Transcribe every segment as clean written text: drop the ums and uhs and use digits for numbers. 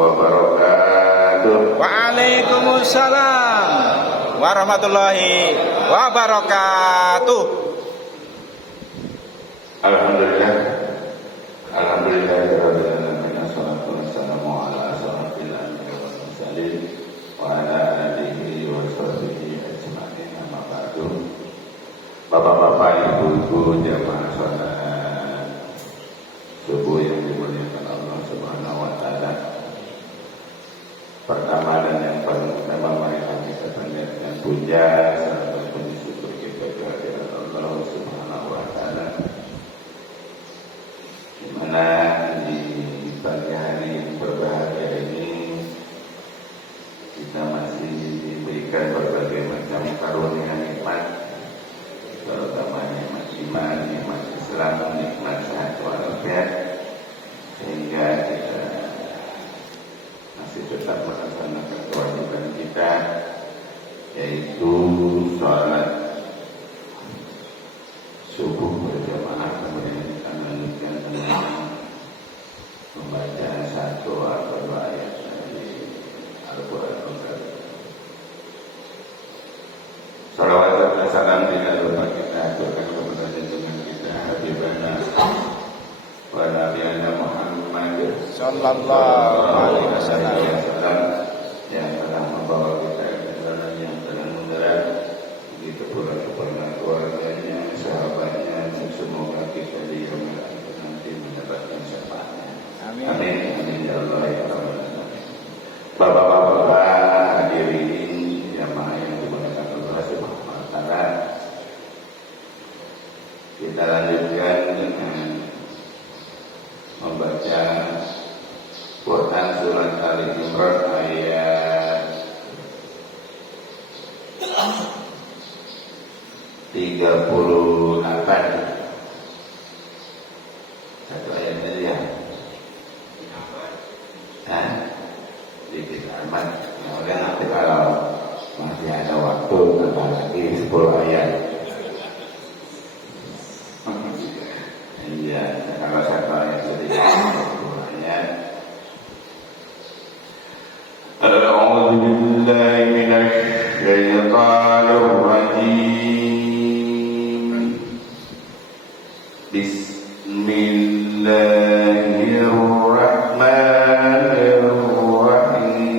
wabarakatuh. Waalaikumsalam warahmatullahi wabarakatuh. Alhamdulillah. Alhamdulillahirabbil alamin. Wassalatu wassalamu ala asyrofil anbiya'i wal mursalin wa ala alihi wa sahbihi ajma'in. Amma ba'du. Bapak-bapak, ibu-ibu, jamaah salat subuh yang dimuliakan Allah Subhanahu wa taala. Pertama dan yang paling utama, mari kita panjatkan puja serta puji syukur kita kehadirat Allah Subhanahu wa taala, di mana di pagi hari yang berbahagia ini kita masih diberikan berbagai macam karunia nikmat, terutama nikmat iman, nikmat Islam, nikmat sehat walafiat, sehingga kita masih tetap melaksanakan kewajiban kita, yaitu sholat subuh berjamaah. Kemudian kita melanjutkan dengan membaca satu atau dua ayat dari Al-Quran Al-Karim. Salawat dan salam tidak lupa kita aturkan kepada junjungan kita Habibana wa Nabiyana Muhammad Sallallahu alaihi wasallam yang telah membawa kita ke jalan yang terang mudarat, begitu pula kepada keluarganya, sahabatnya, dan semoga kita di yaumil akhir nanti mendapatkan syafaatnya. Amin. Amin. Amin ya Allah ya Rabbal alamin. Bapak-bapak hadirin jamaah yang dimuliakan Allah Subhanahu wa taala, kita lanjutkan dengan membaca Quran surat Ali Imran ayat 38. Satu ayat aja ya. Dikit amat. Kemudian nanti kalau masih ada waktu tambah lagi 10 ayat. Iya, kalau satu ayat jadi 10 ayat. A'udzu billahi minasy syaithanir rajim. Bismillahirrahmanirrahim.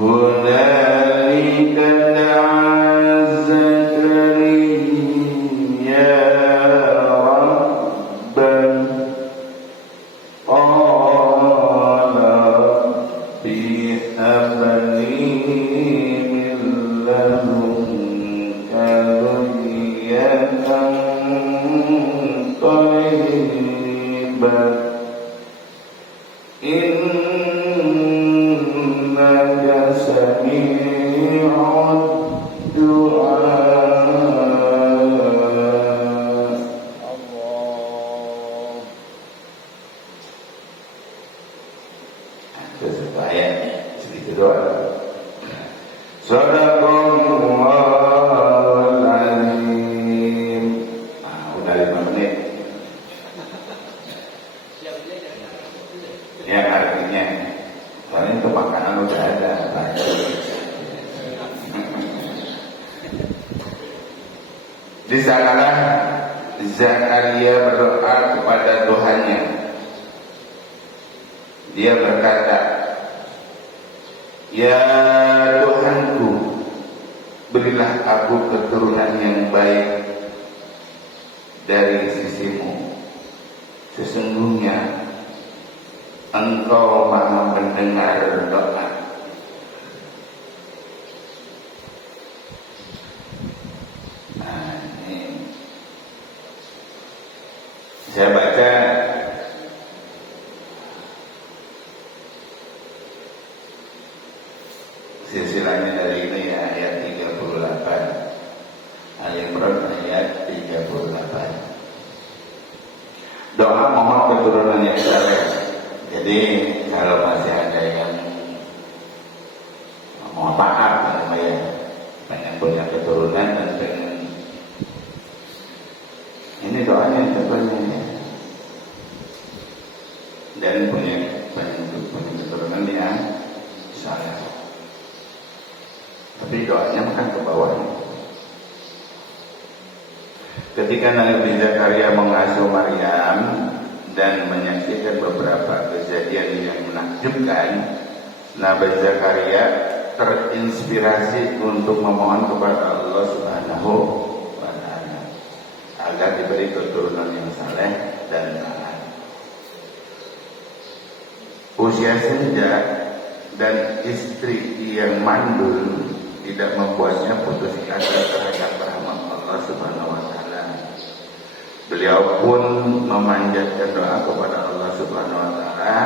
Hunalika da'a Zakariya rabbah qala rabbi hab li min ladunka dhurriyyatan thayyibah innaka sami'ud du'a. Satu ayat segitu doang. Sadaqallahul azim. Udah 5 menit. Ya artinya, soalnya itu makanan udah ada. Di sanalah Zakaria berdoa kepada Tuhannya. Dia berkata, ya Tuhanku, berilah aku keturunan yang baik dari sisimu. Sesungguhnya Engkau Maha mendengar doa. Nah, ini saya baca silsilahnya dari ini ya, ayat 38. Al-Imran ayat 38. Doa mohon keturunan yang saleh. Jadi kalau masih ada yang mohon maaf ya, pengen punya keturunan dan pengen Ini doanya contohnya ya. Dan punya keturunan yang saleh. Tapi doanya makan ke bawah. Ketika Nabi Zakaria mengasuh Maryam dan menyaksikan beberapa kejadian yang menakjubkan, Nabi Zakaria terinspirasi untuk memohon kepada Allah Subhanahu wa Ta'ala agar diberi keturunan yang saleh dan taat. Usia senja dan istri yang mandul tidak membuatnya putus asa terhadap rahmat Allah Subhanahu wa Ta'ala. Beliau pun memanjatkan doa kepada Allah Subhanahu wa Ta'ala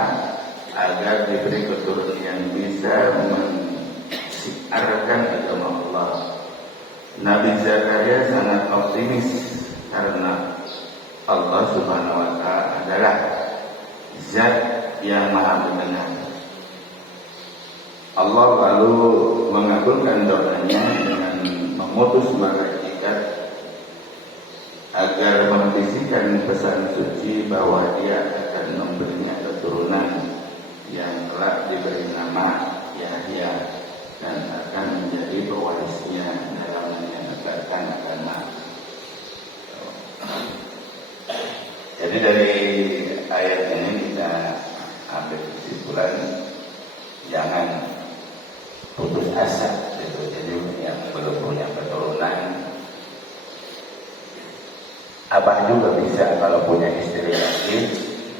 agar diberi keturunan yang bisa mensiarkan agama Allah. Nabi Zakaria sangat optimis karena Allah Subhanahu wa Ta'ala adalah Zat yang Maha Mendengar. Allah lalu mengabulkan doanya dengan mengutus malaikat agar membisikkan pesan suci bahwa Dia akan memberinya keturunan yang telah diberi nama Yahya dan akan menjadi pewarisnya dalam menegakkan agama. Jadi dari ayat ini kita ambil kesimpulan jangan putus asa gitu. Jadi yang belum punya keturunan, abah juga bisa kalau punya istri lagi,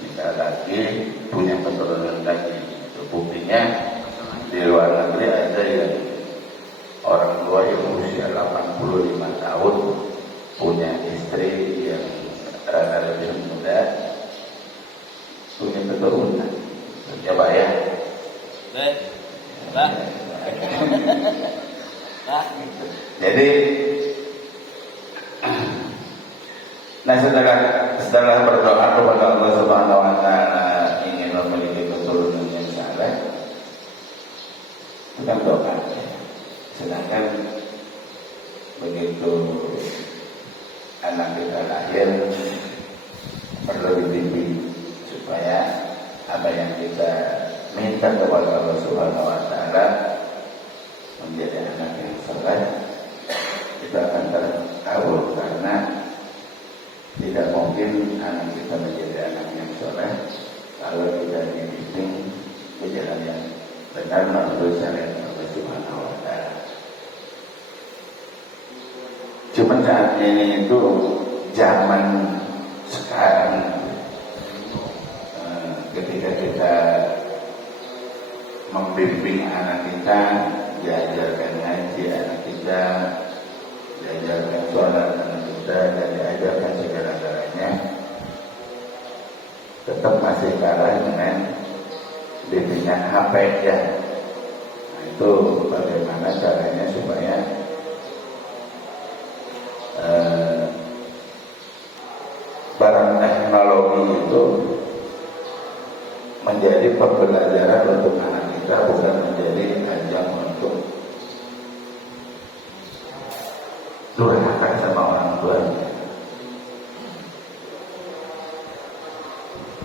kita lagi punya keturunan lagi. Buktinya di luar negeri ada yang orang tua yang usia 85 tahun punya istri yang lebih muda, punya keturunan. Coba ya. Jadi, nah setelah berdoa kepada Allah Subhanahu wa Ta'ala ingin memiliki keturunan yang saleh, bukan doa. Sedangkan begitu anak kita lahir perlu dibimbing supaya apa yang kita minta kepada Allah Subhanahu wa Ta'ala menjadi anak yang saleh, kita akan terkabul karena tidak mungkin anak kita menjadi anak yang saleh kalau tidak dibimbing ke jalan yang benar menurut syariat Allah Subhanahu wa Ta'ala. Cuma saat ini itu zaman sekarang, ketika kita membimbing anak kita, diajarkan ngaji anak kita, diajarkan sholat anak kita, dan diajarkan segala-galanya, tetap masih kalah dengan bimbingan HP ya. Nah, itu bagaimana caranya supaya barang teknologi itu menjadi pembelajaran untuk anak kita, bukan menjadi ajang untuk durhaka sama orang tuanya.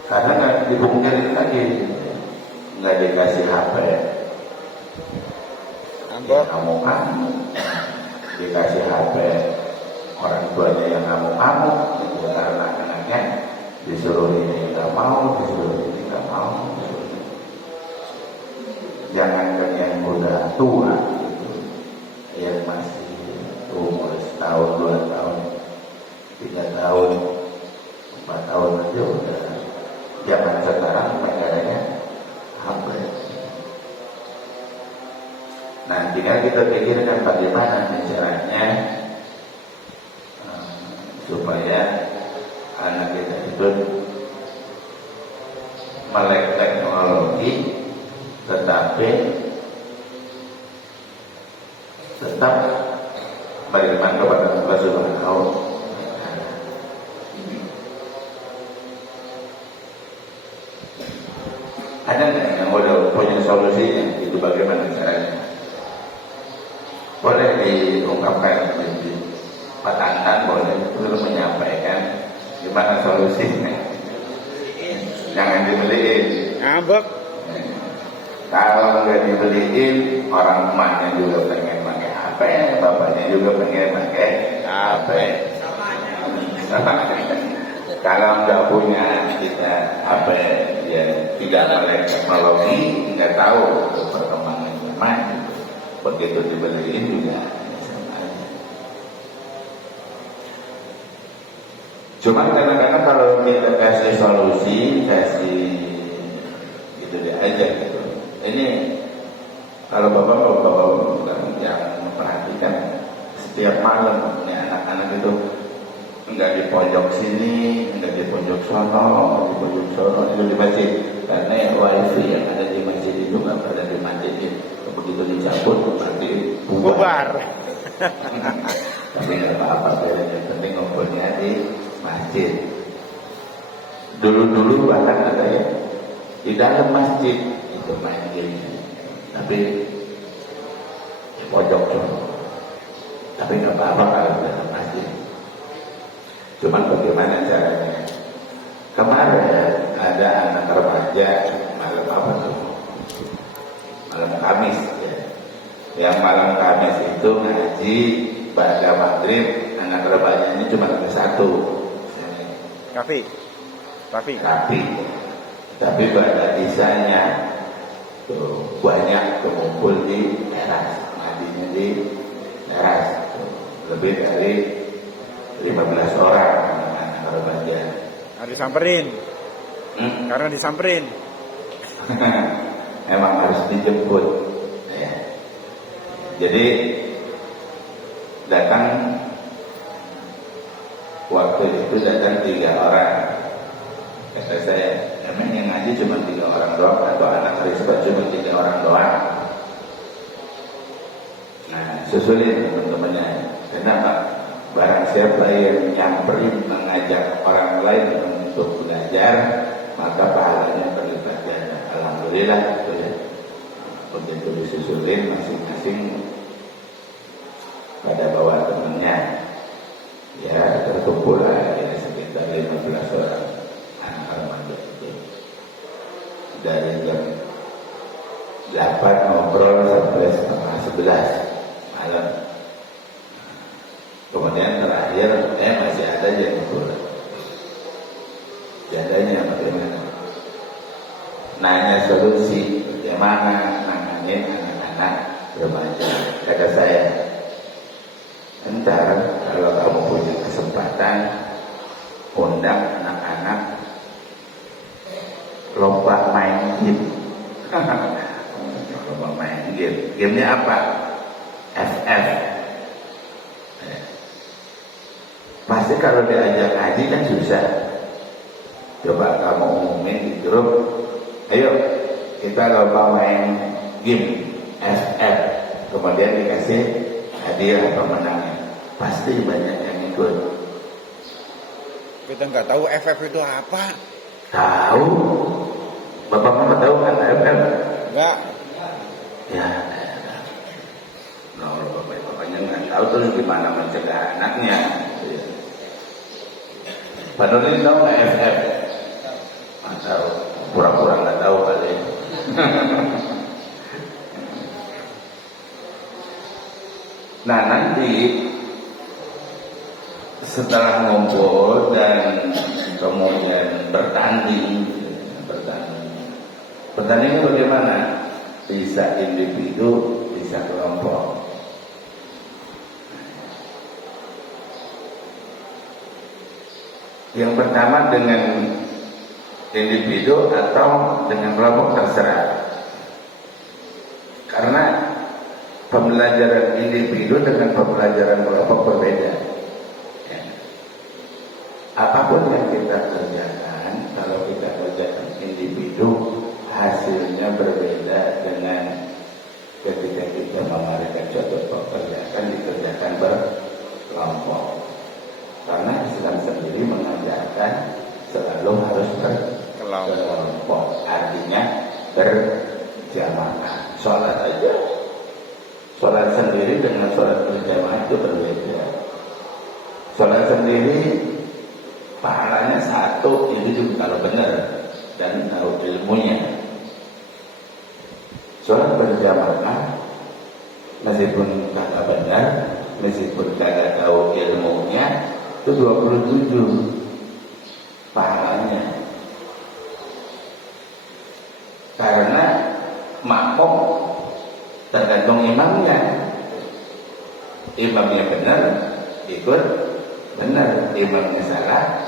Karena nggak dibungkirin lagi, nggak dikasih HP, ngamuk-ngamuk, dikasih HP orang tuanya yang ngamuk-ngamuk, itu karena anaknya disuruh ini nggak mau, disuruh ini nggak mau. Jangankan yang udah tua gitu, yang masih umur setahun, 2 tahun, 3 tahun, 4 tahun aja udah zaman sekarang negaranya hampir. Nah, tinggal kita pikirkan bagaimana caranya supaya anak kita itu melek teknologi, tetapi tetap beriman kepada Allah Subhanahu wa Ta'ala. Ada nggak yang udah punya solusinya? Itu bagaimana caranya? Boleh diungkapkan di Pak Tantan, boleh perlu menyampaikan Gimana solusinya? Jangan dibeliin. Ngambek. Kalau nggak dibeliin, orang emaknya juga pengen pakai HP, bapaknya juga pengen pakai HP. Kalau nggak punya kita HP, ya tidak melek teknologi, nggak tahu perkembangan zaman. Begitu dibeliin juga sama aja. Cuma kadang-kadang kalau kita kasih solusi, kasih gitu dia aja gitu. Ini kalau bapak yang memperhatikan setiap malam ya, anak-anak itu enggak di pojok sini, enggak di pojok sono, di pojok sono itu di masjid. Karena yang wifi yang ada di masjid itu nggak pada dimatiin. Begitu dicabut berarti bubar. Tapi nggak apa-apa, yang penting ngumpulnya di masjid. Dulu bahkan ada ya di dalam masjid itu main game, tapi di pojok sono. Tapi nggak apa-apa kalau di dalam masjid. Cuman bagaimana caranya? Kemarin ada anak remaja malam apa tuh? Malam Kamis ya. Yang malam Kamis itu ngaji pada maghrib, anak remaja ini cuma ada satu. Kafi. Tapi pada isanya tuh banyak kumpul di teras, ngajinya di teras. Lebih dari 15 orang anak remaja. Harus disamperin. Karena disamperin. Emang harus dijemput. Ya. Jadi waktu itu datang 3 orang. Kata saya, emang yang ngaji cuma 3 orang doang atau anak risbat cuma 3 orang doang. Nah, susulin teman-temannya. Kenapa? Barang siapa yang nyamperin mengajak orang lain untuk belajar, maka pahalanya berlipat ganda. Alhamdulillah gitu ya. Begitu disusulin masing-masing pada bawa temannya, ya terkumpul lah ya, sekitar 15 orang anak remaja itu. Dari jam 8 ngobrol sampai setengah 11 malam. Kemudian terakhir masih ada yang kurang. Jadanya bagaimana? Nanya solusi bagaimana nanganin anak-anak remaja. Kata saya, entar kalau kamu punya kesempatan undang anak-anak lomba main game. Lomba main game. Gamenya apa? FF. Pasti kalau diajak ngaji kan susah. Coba kamu umumin di grup, ayo kita lomba main game FF, kemudian dikasih hadiah pemenangnya. Pasti banyak yang ikut. Kita nggak tahu FF itu apa. Tahu? Bapak mama tahu kan FF? Enggak. Ya. Nah, kalau bapaknya nggak tahu terus gimana mencegah anaknya? Padahal ini tahu nggak FF? Nggak tahu, pura-pura nggak tahu kali. Nah nanti setelah ngumpul dan kemudian bertanding bagaimana? Bisa individu, bisa kelompok. Yang pertama dengan individu atau dengan kelompok terserah. Karena pembelajaran individu dengan pembelajaran kelompok berbeda. Ya. Apapun yang kita kerjakan, kalau kita kerjakan individu, hasilnya berbeda dengan ketika kita memberikan contoh pekerjaan dikerjakan berkelompok. Karena Islam sendiri mengajarkan selalu harus berkelompok, artinya berjamaah. Sholat aja, sholat sendiri dengan sholat berjamaah itu berbeda. Sholat sendiri pahalanya satu, itu juga kalau benar dan tahu ilmunya. Sholat berjamaah meskipun kagak benar, meskipun kagak tahu ilmunya, itu 27 pahalanya. Karena makmum tergantung imamnya. Imamnya benar, ikut benar. Imamnya salah,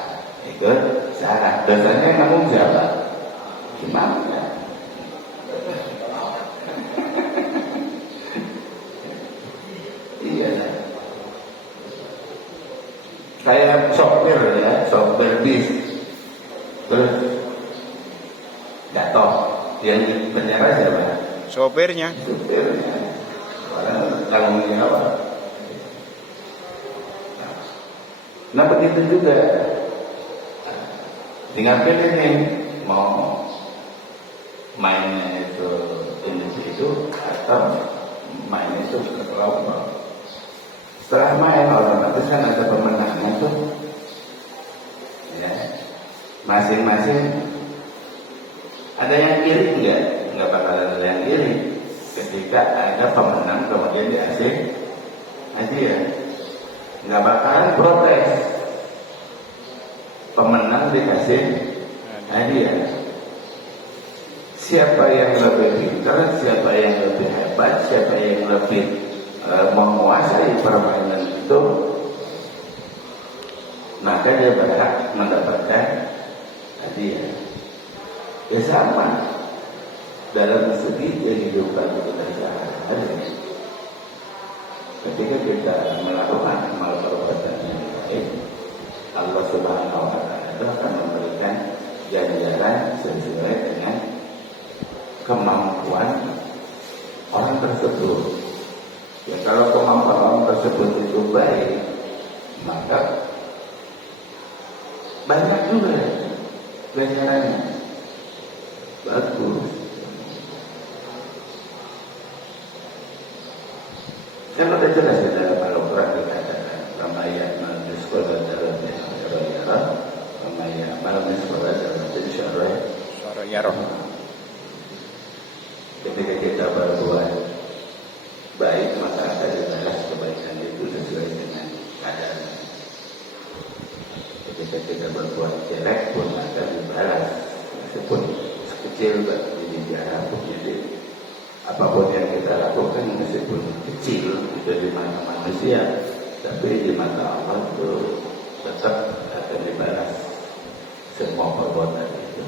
ikut salah. Dosanya yang nanggung siapa? Imamnya. Iya. Kayak sopir ya, sopir bis. Terus jatuh. Yang di penjara siapa? Sopirnya. Supirnya. Orang tanggung jawab. Nah begitu juga. Tinggal pilih nih, mau mainnya itu individu atau mainnya itu kelompok. Setelah main otomatis kan ada pemenangnya tuh. Ya. Masing-masing ada yang iri enggak bakal ada yang iri. Ketika ada pemenang kemudian dikasih hadiah, nggak bakalan protes. Pemenang dikasih hadiah. Siapa yang lebih pintar, siapa yang lebih hebat, siapa yang lebih menguasai permainan itu, maka dia berhak mendapatkan hadiah. Ya sama dalam segi kehidupan kita sehari-hari. Ketika kita melakukan amal perbuatan yang baik, Allah Subhanahu wa Ta'ala akan memberikan ganjaran sesuai dengan kemampuan orang tersebut. Ya kalau kemampuan orang tersebut itu baik, maka banyak juga ganjarannya. Bagus. Kan udah jelas di dalam Al-Quran dikatakan Ramayat malam sekolah dalam Ramayat Ramayat malam sekolah dalam Syarah. Ketika kita berbuat baik maka akan dibalas kebaikan itu sesuai dengan keadaan. Ketika kita berbuat jelek pun akan dibalas meskipun sekecil jadi jarak pun jadi. Apapun yang kita lakukan meskipun kecil itu di mata manusia, tapi di mata Allah itu tetap akan dibalas semua perbuatan itu.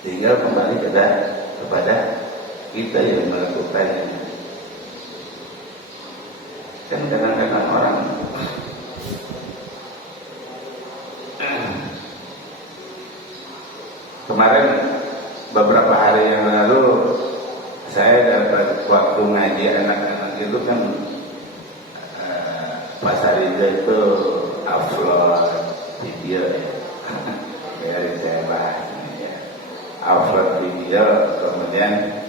Tinggal kembali kepada kita yang melakukannya. Kan kadang-kadang orang kemarin beberapa hari yang lalu saya dapat waktu ngaji anak-anak itu kan Pak Sarida itu upload video dari saya bahas ya. Upload video kemudian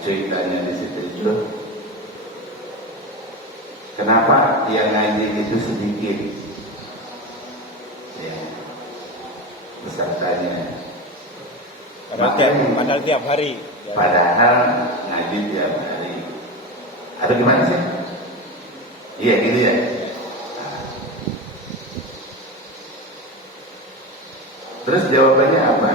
ceritanya di situ itu kenapa yang ngaji itu sedikit ya pesertanya. Padahal tiap hari. Padahal ngaji tiap hari. Atau gimana sih? Iya gitu ya. Terus jawabannya apa?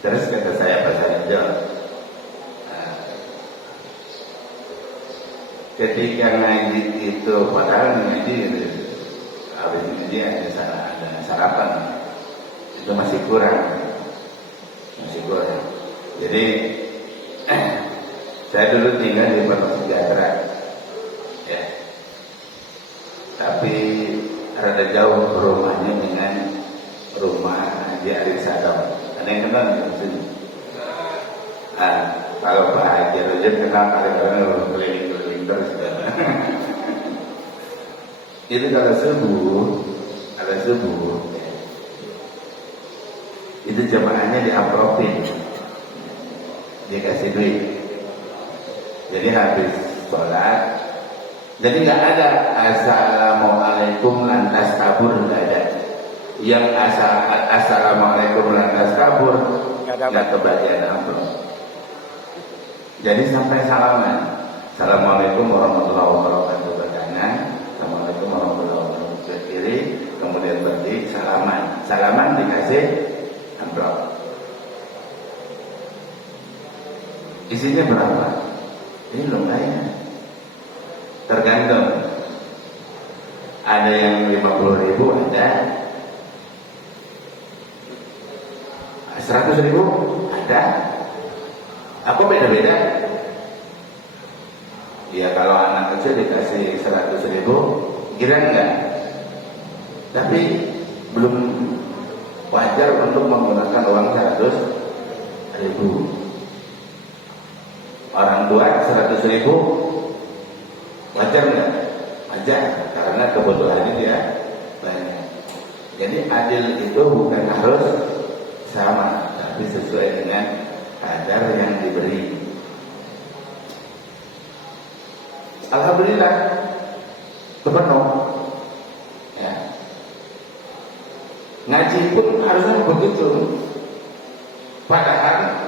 Terus kata saya apa saya jawab? Ketika ngaji itu padahal ngaji itu habis ngaji ada sarapan itu masih kurang. Jadi saya dulu tinggal di Pondok Sejahtera ya, tapi rada jauh rumahnya dengan rumah Haji Arif Sadam. Ada yang kenal di sini? Kalau Pak Haji Rajab kenal kadang-kadang keliling-keliling terus. Itu kalau subuh itu jamaahnya diamplopin, dia kasih duit. Jadi habis sholat Jadi nggak ada assalamualaikum lantas kabur, nggak ada. Yang assalamualaikum lantas kabur nggak kebagian amplop. Jadi sampai salaman, assalamualaikum warahmatullahi wabarakatuh ke kanan, assalamualaikum warahmatullahi wabarakatuh ke kiri, kemudian berdiri salaman dikasih amplop. Isinya berapa? Ini lumayan. Tergantung. Ada yang 50.000, ada 100.000, ada. Apa beda-beda? Ya kalau anak kecil dikasih 100.000, kira enggak? Tapi belum wajar untuk menggunakan uang 100.000. Orang tua 100.000 wajar nggak? Wajar, karena kebutuhannya dia banyak. Jadi adil itu bukan harus sama, tapi sesuai dengan kadar yang diberi. Alhamdulillah kepenuh. Ya. Ngaji pun harusnya begitu. Padahal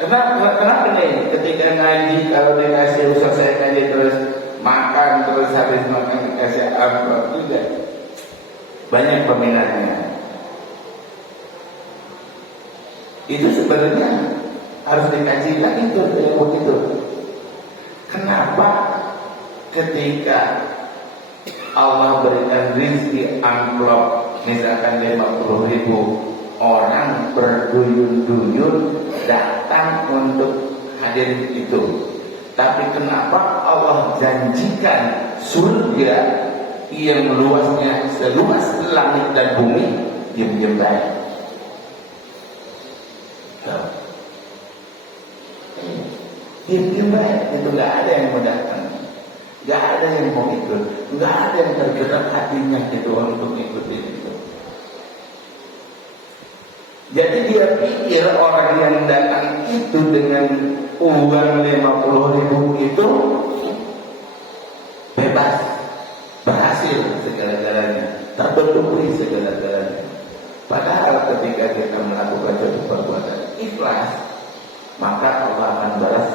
kenapa nih ketika ngaji kalau dikasih usah saya ngaji terus makan terus habis makan dikasih amplop juga banyak peminatnya. Itu sebenarnya harus dikaji lagi tuh begitu. Kenapa ketika Allah berikan rezeki amplop misalkan 50.000, orang berduyun-duyun datang untuk hadir itu. Tapi kenapa Allah janjikan surga yang luasnya seluas langit dan bumi diam-diam baik? Diam-diam baik, itu nggak ada yang mau datang, nggak ada yang mau ikut, nggak ada yang tergerak hatinya gitu untuk ikutin itu. Jadi dia pikir orang yang datang itu dengan uang 50.000 itu bebas, berhasil segala-galanya, terpenuhi segala-galanya. Padahal ketika kita melakukan suatu perbuatan ikhlas, maka Allah akan balas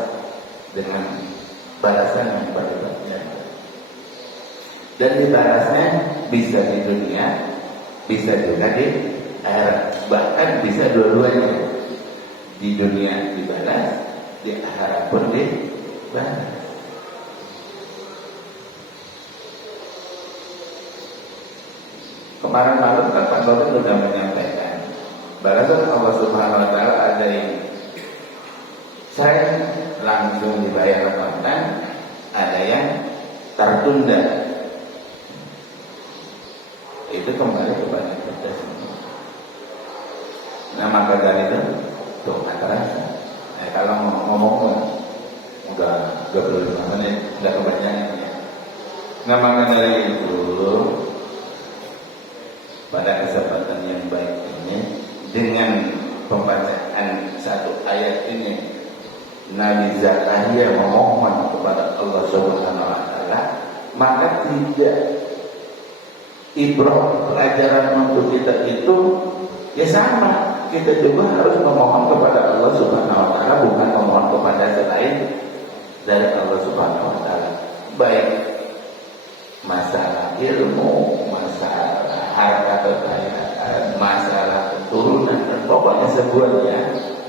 dengan balasan yang berlipat-lipat. Dan dibalasnya bisa di dunia, bisa juga di akhirat, bahkan bisa dua-duanya. Di dunia dibalas, di akhirat pun dibalas. Kemarin malam kan Pak Bapak sudah menyampaikan balasan Allah Subhanahu Wa Taala ada yang saya langsung dibayar kontan, ada yang tertunda. Itu kembali kepada kita semua. Nah maka dari itu tuh terasa. Kalau ngomong udah 25 menit, udah kebanyakan ya. Nah maka dari itu pada kesempatan yang baik ini dengan pembacaan satu ayat ini Nabi Zakaria memohon kepada Allah Subhanahu Wa Taala, maka tidak ibrah pelajaran untuk kita itu ya sama. Kita juga harus memohon kepada Allah Subhanahu Wa Taala, bukan memohon kepada selain dari Allah Subhanahu Wa Taala. Baik masalah ilmu, masalah harta kekayaan, masalah keturunan, dan pokoknya semuanya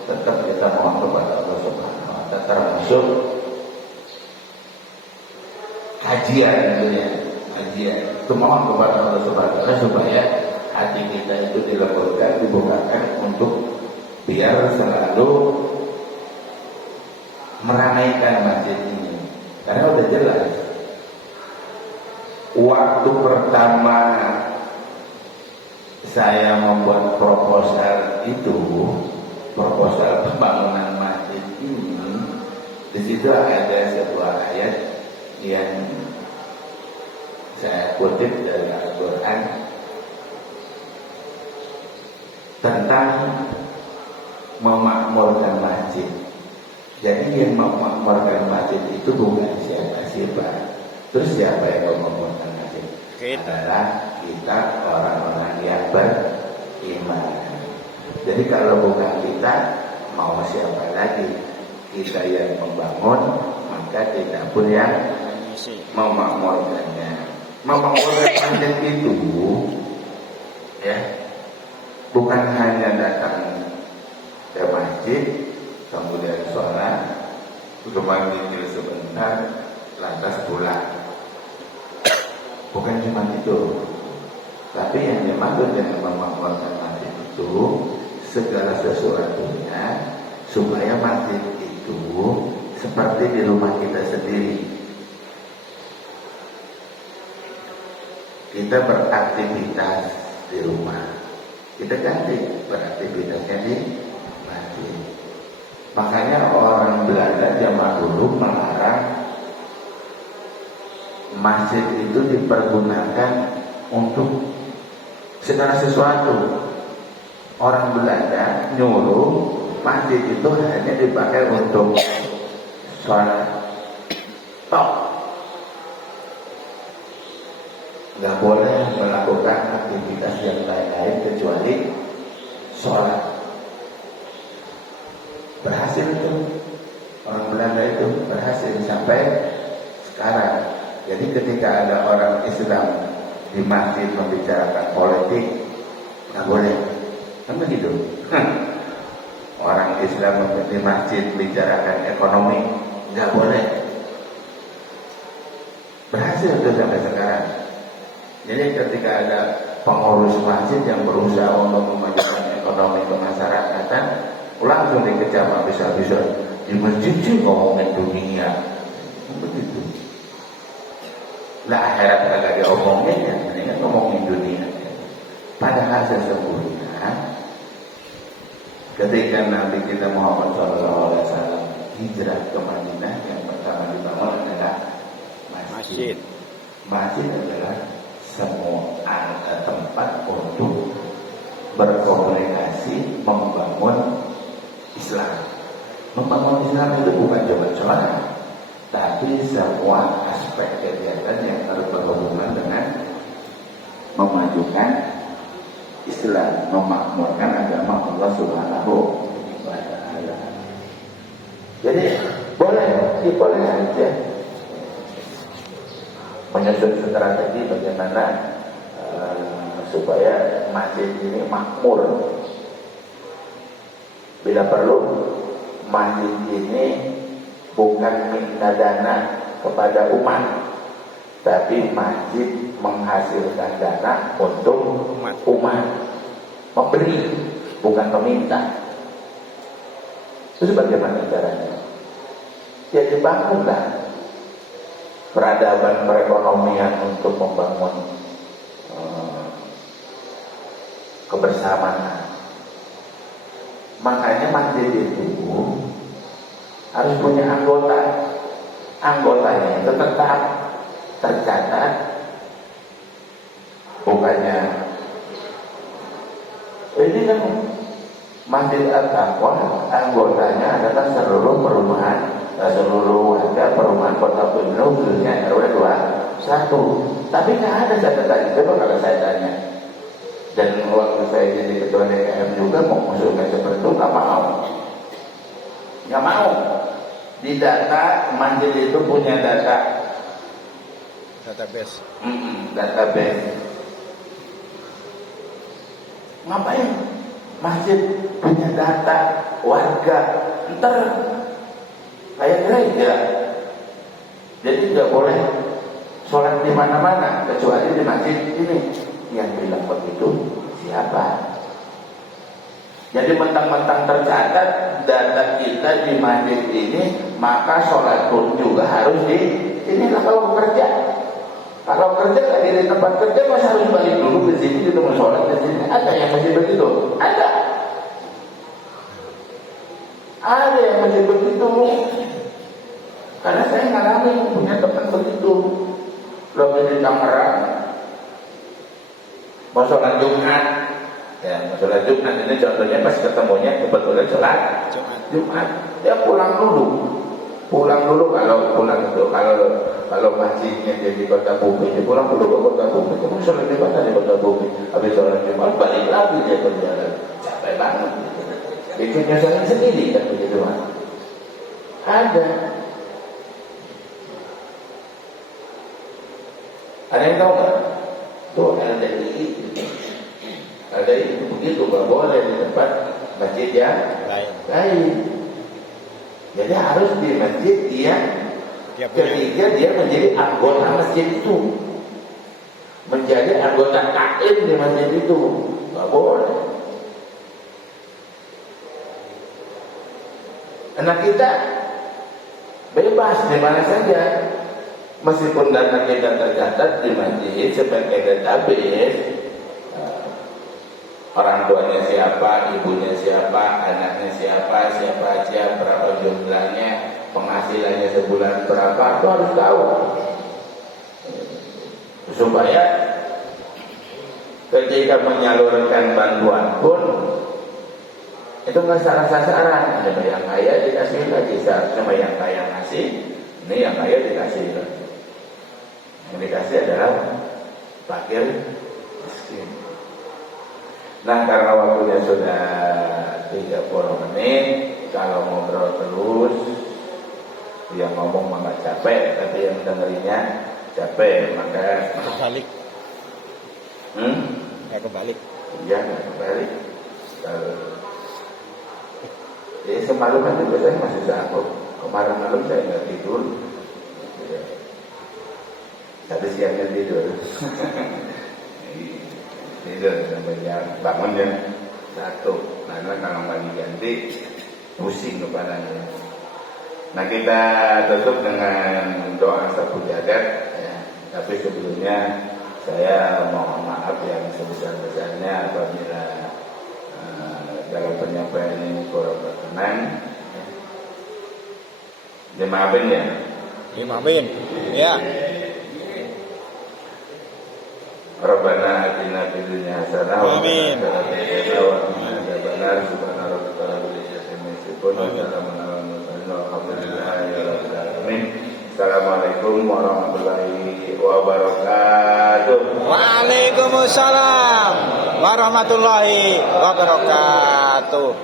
tetap kita mohon kepada Allah Subhanahu Wa Taala, termasuk kajian itu ya, kajian itu mohon kepada Allah Subhanahu Wa Taala supaya hati kita itu dilembutkan, dibukakan untuk biar selalu meramaikan masjid ini. Karena udah jelas waktu pertama saya membuat proposal itu, proposal pembangunan masjid ini, di situ ada sebuah ayat yang saya kutip dari Al-Quran tentang memakmurkan masjid. Jadi yang memakmurkan masjid itu bukan siapa-siapa, Terus siapa yang memegang masjid? Kita. Adalah kita orang-orang yang beriman. Jadi kalau bukan kita, mau siapa lagi? Kita yang membangun, maka kita pun yang Mengisi. memakmurkannya. Memakmurkan masjid itu, ya, bukan hanya datang ke masjid, kemudian sholat, cuma mikir sebentar, lantas pulang. Bukan cuma itu, tapi yang dimaksud dengan memakmurkan masjid itu segala sesuatunya supaya masjid itu seperti di rumah kita sendiri. Kita beraktivitas di rumah, kita ganti beraktivitasnya di masjid. Makanya orang Belanda zaman dulu melarang masjid itu dipergunakan untuk segala sesuatu. Orang Belanda nyuruh masjid itu hanya dipakai untuk sholat tok. Nggak boleh melakukan aktivitas yang lain-lain kecuali sholat. Berhasil itu orang Belanda itu berhasil sampai sekarang. Jadi ketika ada orang Islam di masjid membicarakan politik, nggak boleh, kan begitu. Orang Islam di masjid membicarakan ekonomi, nggak boleh. Berhasil itu sampai sekarang. Jadi ketika ada pengurus masjid yang berusaha untuk memajukan ekonomi kemasyarakatan, langsung dikecam habis-habisan. Di masjid sih ngomongin dunia, begitu. Lah akhirat kagak diomongin, ya mendingan ngomongin dunia. Padahal sesungguhnya ketika Nabi kita Muhammad SAW hijrah ke Madinah, yang pertama dibangun adalah masjid. Masjid adalah semua tempat untuk berkomunikasi membangun Islam. Membangun Islam itu bukan cuma sholat, tapi semua aspek kegiatan yang harus berhubungan dengan memajukan Islam, memakmurkan agama Allah Subhanahu wa Ta'ala. Jadi boleh aja menyusun strategi bagaimana supaya masjid ini makmur. Bila perlu, masjid ini bukan minta dana kepada umat, tapi masjid menghasilkan dana untuk umat, memberi, bukan meminta. Itu bagaimana caranya? Ya dibangunlah peradaban perekonomian untuk membangun kebersamaan. Makanya masjid itu harus punya anggota. Anggotanya itu tetap tercatat, bukannya ini kan Masjid At-Taqwa, anggotanya adalah seluruh perumahan, seluruh warga perumahan Kota Benu, khususnya RW 21. Tapi nggak ada catatan itu kalau saya tanya. Dan waktu saya jadi ketua DKM juga mau masukkan seperti itu, nggak mau. Di data masjid itu punya database. Ngapain? Masjid punya data warga, ntar kayak gereja. Jadi nggak boleh sholat di mana-mana kecuali di masjid ini. Yang bilang begitu siapa? Jadi mentang-mentang tercatat data kita di masjid ini, maka sholat pun juga harus di inilah kalau bekerja. Kalau kerja lagi di tempat kerja, masa harus balik dulu ke sini kita mau sholat di sini? Ada yang masih begitu? Ada yang masih begitu. Karena saya ngalamin punya teman begitu. Lagi di Tangerang, mau sholat Jumat. Ya, sholat Jumat ini contohnya pas ketemunya kebetulan sholat Jumat. Dia pulang dulu kalau pulang kalau masjidnya jadi kota bumi, dia pulang dulu ke kota bumi, kamu sholat di mana di kota bumi? Habis sholat di mana balik lagi dia berjalan, capek banget. Gitu. Bikin nyusahin sendiri kan begitu kan? Ada yang tahu nggak? Tuh LDI itu begitu, nggak boleh di tempat masjid yang lain. Jadi harus di masjid ketiga dia menjadi anggota masjid itu, menjadi anggota taklim di masjid itu, nggak boleh. Anak kita bebas di mana saja, meskipun data kita tercatat di masjid sebagai database. Orang tuanya siapa, ibunya siapa, anaknya siapa, berapa jumlahnya, penghasilannya sebulan berapa, itu harus tahu. Supaya ketika menyalurkan bantuan pun itu nggak salah sasaran. Sama yang kaya dikasih lagi, sama yang kaya ngasih, ini yang kaya dikasih lagi. Yang dikasih adalah fakir miskin. Nah, karena waktunya sudah 30 menit, kalau ngobrol terus, yang ngomong mah capek, tapi yang dengerinnya capek, maka kebalik. Kebalik. Iya, kebalik. Jadi semalam itu saya masih sanggup. Kemarin malam saya nggak tidur. Tadi siangnya tidur. Tidur sampai bangun jam 1. Karena kalau nggak diganti pusing kepalanya. Nah, kita tutup dengan doa sapu jagat ya. Tapi sebelumnya saya mohon maaf yang sebesar-besarnya apabila dalam penyampaian ini kurang berkenan ya. Dimaafin ya. Dimaafin ya. Rabbana atina fid dunya hasanah wa amin. Wa qina subhana rabbika rabbil izzati amma yasifun wa salamun alal mursalin walhamdulillahi rabbil alamin. Assalamualaikum warahmatullahi wabarakatuh. Waalaikumsalam warahmatullahi wabarakatuh.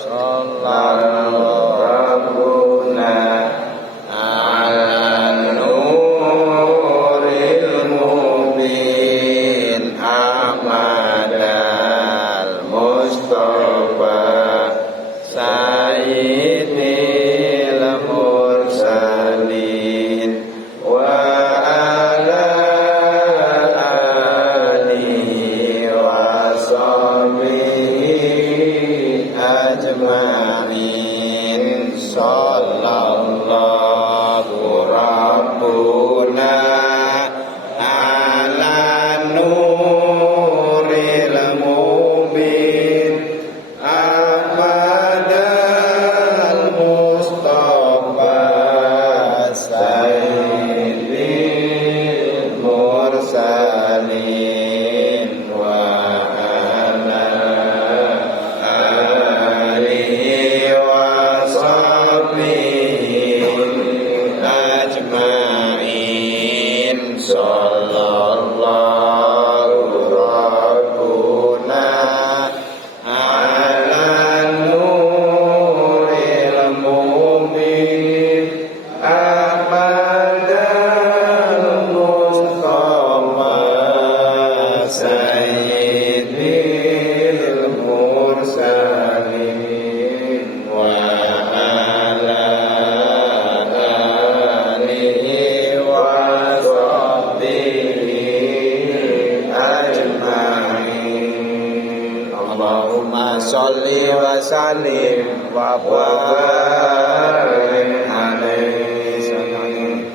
Sallallahu rabbuna ala nuril mubin Ahmadal Mustafa Sayyidil Mursalin wa ala alihi wa sahbihi ajma'in. Sallallahu rabbuna ala nuril mubin Ahmadal Mustafa Sayyidil Mursalin wa ala alihi wa sahbihi ajma'in. Sallallahu rabbuna ala nuril mubin Ahmadal Mustafa Sayyidil Mursalin wa ala alihi wa sahbihi ajma'in. Allahumma sholli wa sallim wa barik